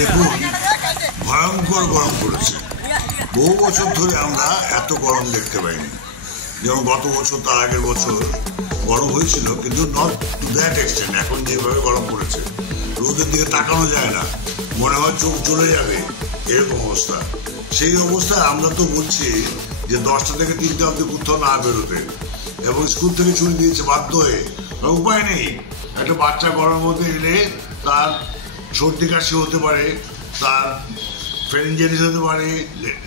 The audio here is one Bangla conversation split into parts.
দেখুন, ভয়ঙ্কর গরম পড়েছে। বহু বছর ধরে আমরা এত গরম দেখতে পাইনি। যেমন গত বছর, তার আগের বছর গরম হয়েছিল, কিন্তু নট টু দ্যাট এক্সটেন্ট। এখন যেভাবে গরম পড়েছে, রোদের দিকে তাকানো যায় না, মনে হয় চোখ চলে যাবে, এরকম অবস্থা। সেই অবস্থায় আমরা তো বলছি যে 10টা থেকে 3টে অব্দি কোথাও না বেরোতে, এবং স্কুল থেকে ছুটি দিয়েছে বাধ্য হয়ে। উপায় নেই, একটা বাচ্চা গরমের মধ্যে এলে তার সর্দি কাশি হতে পারে, তার ফেরিনজাইটিস হতে পারে,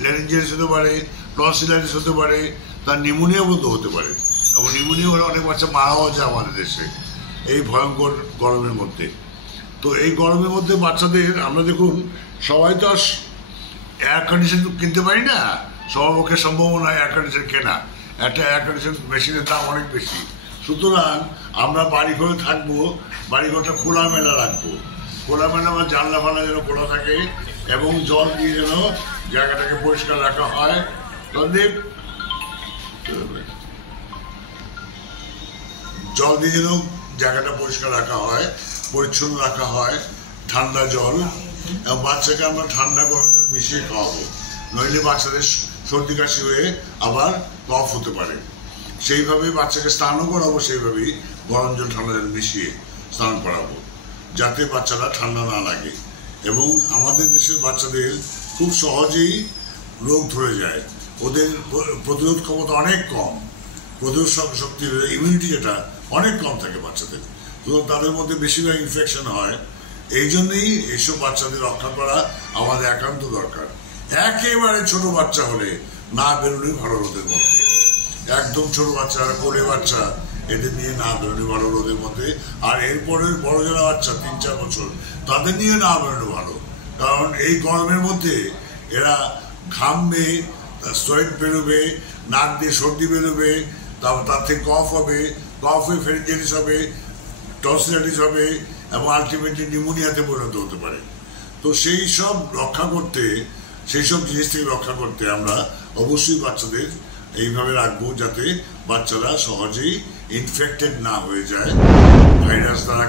ল্যারিনজাইটিস হতে পারে, টনসিলাইটিস হতে পারে, তার নিউমোনিয়া মতো হতে পারে। এবং নিউমোনিয়া হলে অনেক বাচ্চা মারাও যায় আমাদের দেশে এই ভয়ঙ্কর গরমের মধ্যে। তো এই গরমের মধ্যে বাচ্চাদের, আমরা দেখুন সবাই তো এয়ার কন্ডিশন কিনতে পারি না, সবার পক্ষে সম্ভব নয় এয়ার কন্ডিশন কেনা। একটা এয়ার কন্ডিশন মেশিনের দাম অনেক বেশি। সুতরাং আমরা বাড়িঘরে থাকবো, বাড়িঘরটা খোলামেলা রাখবো। খোলামেলা বা জানলা ফালা যেন খোলা থাকে, এবং জল দিয়ে যেন জায়গাটাকে পরিষ্কার রাখা হয়। জল দিয়ে যেন জায়গাটা পরিষ্কার রাখা হয়, পরিচ্ছন্ন রাখা হয়, ঠান্ডা জল। এবং বাচ্চাকে আমরা ঠান্ডা গরম জল মিশিয়ে খাওয়াবো, নইলে বাচ্চাদের সর্দি কাশি হয়ে আবার কফ হতে পারে। সেইভাবে বাচ্চাকে স্নানও করাবো, সেইভাবেই গরম জল ঠান্ডা জল মিশিয়ে স্নান করাবো, যাতে বাচ্চারা ঠান্ডা না লাগে। এবং আমাদের দেশের বাচ্চাদের খুব সহজেই রোগ ধরে যায়, ওদের প্রতিরোধ ক্ষমতা অনেক কম, প্রতিরোধ শক্তি, ইমিউনিটি যেটা অনেক কম থাকে বাচ্চাদের। তো তাদের মধ্যে বেশিরভাগ ইনফেকশন হয়। এই জন্যই এইসব বাচ্চাদের রক্ষা করা আমাদের একান্ত দরকার। একেবারে ছোট বাচ্চা হলে না বেরোলেই ভালো রোদের মধ্যে। একদম ছোট বাচ্চা, কোলে বাচ্চা, এদের নিয়ে না বেরোলে ভালো রোদের মধ্যে। আর এরপরে বড় যারা বাচ্চা 3-4 বছর, তাদের নিয়ে না বেরোলে ভালো। কারণ এই গরমের মধ্যে এরা ঘামবে, সোয়েট বেরোবে, নাক দিয়ে সর্দি বেরোবে, তারপর তার থেকে কফ হবে, কফ হয়ে ফেরিনজাইটিস হবে, টনসিলাইটিস হবে, এবং আলটিমেটলি নিউমোনিয়াতে পরিণত হতে পারে। তো সেই সব জিনিস থেকে রক্ষা করতে আমরা অবশ্যই বাচ্চাদের এইভাবে রাখবো, যাতে বাচ্চারা সহজেই ইনফেক্টেড না হয়ে যায় ভাইরাস দ্বারা।